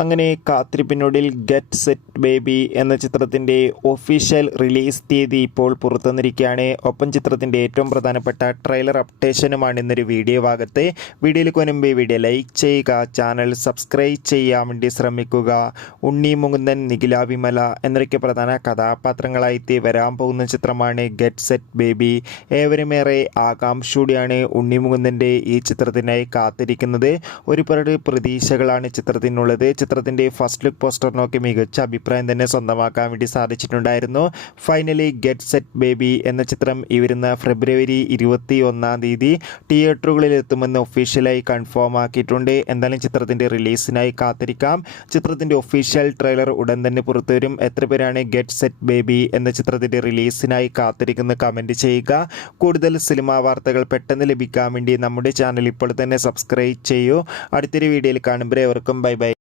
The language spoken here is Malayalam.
അങ്ങനെ കാത്തിരിപ്പിനൊടുവിൽ ഗെറ്റ് സെറ്റ് ബേബി എന്ന ചിത്രത്തിൻ്റെ ഒഫീഷ്യൽ റിലീസ് തീയതി ഇപ്പോൾ പുറത്തുവന്നിരിക്കുകയാണ്. ഒപ്പം ചിത്രത്തിൻ്റെ ഏറ്റവും പ്രധാനപ്പെട്ട ട്രെയിലർ അപ്ഡേഷനുമാണ് ഇന്നൊരു വീഡിയോ ഭാഗത്ത്. വീഡിയോയിലേക്ക് മുൻപ് വീഡിയോ ലൈക്ക് ചെയ്യുക, ചാനൽ സബ്സ്ക്രൈബ് ചെയ്യാൻ വേണ്ടി ശ്രമിക്കുക. ഉണ്ണി മുകുന്ദൻ, നിഖില വിമല എന്നൊക്കെ പ്രധാന കഥാപാത്രങ്ങളായി വരാൻ പോകുന്ന ചിത്രമാണ് ഗെറ്റ് സെറ്റ് ബേബി. ഏവരുമേറെ ആകാംക്ഷയോടെയാണ് ഉണ്ണി മുകുന്ദൻ്റെ ഈ ചിത്രത്തിനായി കാത്തിരിക്കുന്നത്. ഒരുപാട് പ്രതീക്ഷകളാണ് ചിത്രത്തിനുള്ളത്. ചിത്രത്തിൻ്റെ ഫസ്റ്റ് ലുക്ക് പോസ്റ്ററിനൊക്കെ മികച്ച അഭിപ്രായം തന്നെ സ്വന്തമാക്കാൻ വേണ്ടി സാധിച്ചിട്ടുണ്ടായിരുന്നു. ഫൈനലി ഗെറ്റ് സെറ്റ് ബേബി എന്ന ചിത്രം ഈ വരുന്ന ഫെബ്രുവരി 21 തിയേറ്ററുകളിൽ എത്തുമെന്ന് ഒഫീഷ്യലായി കൺഫേം ആക്കിയിട്ടുണ്ട്. എന്തായാലും ചിത്രത്തിൻ്റെ റിലീസിനായി കാത്തിരിക്കാം. ചിത്രത്തിൻ്റെ ഒഫീഷ്യൽ ട്രെയിലർ ഉടൻ തന്നെ പുറത്തുവരും. എത്ര പേരാണ് ഗെറ്റ് സെറ്റ് ബേബി എന്ന ചിത്രത്തിൻ്റെ റിലീസിനായി കാത്തിരിക്കുന്ന കമൻറ്റ് ചെയ്യുക. കൂടുതൽ സിനിമാ വാർത്തകൾ പെട്ടെന്ന് ലഭിക്കാൻ വേണ്ടി നമ്മുടെ ചാനൽ ഇപ്പോൾ തന്നെ സബ്സ്ക്രൈബ് ചെയ്യൂ. അടുത്തൊരു വീഡിയോയിൽ കാണുമ്പോൾ ഏവർക്കും ബൈ ബൈ.